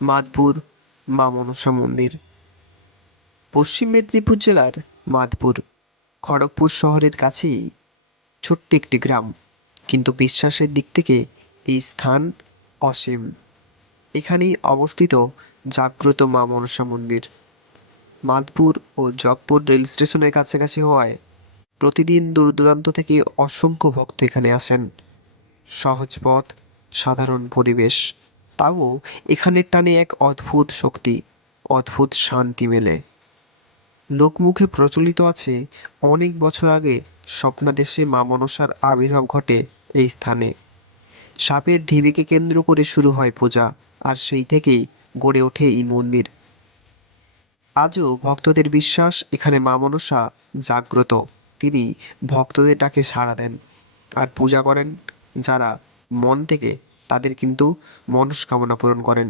মাদপুর মা মনসা মন্দির পশ্চিম মেদিনীপুর জেলার মাদপুর খড়গপুর শহরের কাছেই ছোট্ট একটি গ্রাম, কিন্তু বিশ্বাসের দিক থেকে এই স্থান অসীম। এখানেই অবস্থিত জাগ্রত মা মনসা মন্দির। মাদপুর ও জগপুর রেল স্টেশনের কাছাকাছি হওয়ায় প্রতিদিন দূর দূরান্ত থেকে অসংখ্য ভক্ত এখানে আসেন। সহজ পথ, সাধারণ পরিবেশ, তাও এখানের টানে এক অদ্ভুত শক্তি, অদ্ভুত শান্তি মেলে। লোকমুখে প্রচলিত আছে অনেক বছর আগে স্বপ্নাদেশে মা মনসার আবির্ভাব ঘটে এই স্থানে। সাপের ঢিবিকে কেন্দ্র করে শুরু হয় পূজা, আর সেই থেকেই গড়ে ওঠে এই মন্দির। আজও ভক্তদের বিশ্বাস এখানে মা মনসা জাগ্রত। তিনি ভক্তদের ডাকে সাড়া দেন আর পূজা করেন। যারা মন থেকে, তাদের কিন্তু মনস্কামনা পূরণ করেন।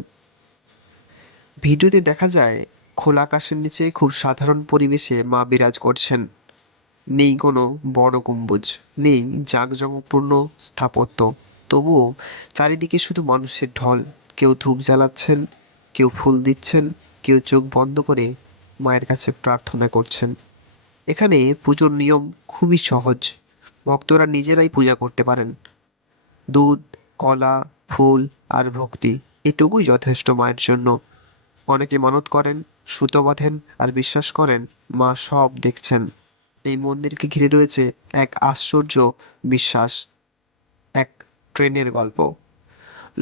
ভিডিওতে দেখা যায় খোলা আকাশের নিচে খুব সাধারণ পরিবেশে মা বিরাজ করছেন। নেই কোনো বড় গম্বুজ, নেই জাঁকজমকপূর্ণ স্থাপত্য, তবুও চারিদিকে শুধু মানুষের ঢল। কেউ ধূপ জ্বালাচ্ছেন, কেউ ফুল দিচ্ছেন, কেউ চোখ বন্ধ করে মায়ের কাছে প্রার্থনা করছেন। এখানে পুজোর নিয়ম খুবই সহজ। ভক্তরা নিজেরাই পূজা করতে পারেন। দুধ, কলা, ফুল আর ভক্তি, এটুকুই যথেষ্ট মায়ের জন্য। অনেকে মানত করেন, সুতো বাঁধেন আর বিশ্বাস করেন মা সব দেখছেন। এই মন্দিরকে ঘিরে রয়েছে এক আশ্চর্য বিশ্বাস, এক ট্রেনের গল্প।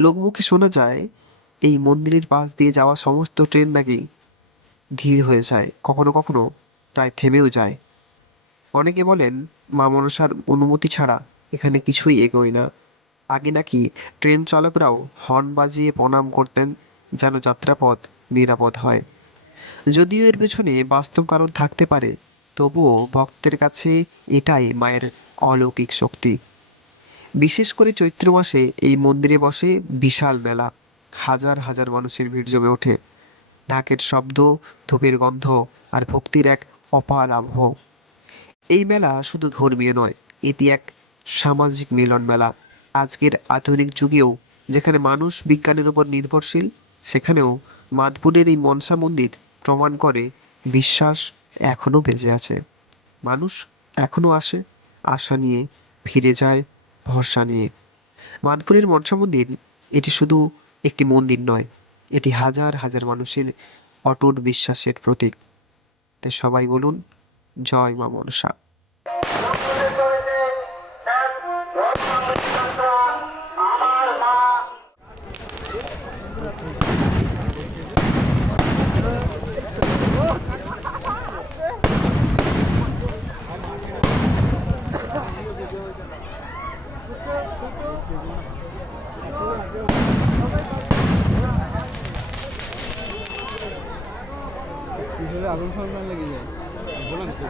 লোকমুখে শোনা যায় এই মন্দিরের পাশ দিয়ে যাওয়া সমস্ত ট্রেন নাকি ধীর হয়ে যায়, কখনো কখনো প্রায় থেমেও যায়। অনেকে বলেন মা মনসার অনুমতি ছাড়া এখানে কিছুই এগোয় না। আগে নাকি ট্রেন চালকরাও হর্ন বাজিয়ে প্রণাম করতেন, যেন যাত্রাপথ নিরাপদ হয়। যদিও এর পেছনে বাস্তব কারণ থাকতে পারে, তবুও ভক্তের কাছে এটাই মায়ের অলৌকিক শক্তি। বিশেষ করে চৈত্র মাসে এই মন্দিরে বসে বিশাল মেলা। হাজার হাজার মানুষের ভিড় জমে ওঠে। ঢাকের শব্দ, ধূপের গন্ধ আর ভক্তির এক অপার আবহ। এই মেলা শুধু ধর্মীয় নয়, এটি এক সামাজিক মিলন মেলা। আজকের আধুনিক যুগেও যেখানে মানুষ বিজ্ঞানের উপর নির্ভরশীল, সেখানেও মাদপুরের এই মনসা মন্দির প্রমাণ করে বিশ্বাস এখনো বেঁচে আছে। মানুষ এখনো আসে আশা নিয়ে, ফিরে যায় ভরসা নিয়ে। মাদপুরের মনসা মন্দির, এটি শুধু একটি মন্দির নয়, এটি হাজার হাজার মানুষের অটুট বিশ্বাসের প্রতীক। তাই সবাই বলুন, জয় মা মনসা। আগুন ফাগুন লেগে যায় বলেন তো।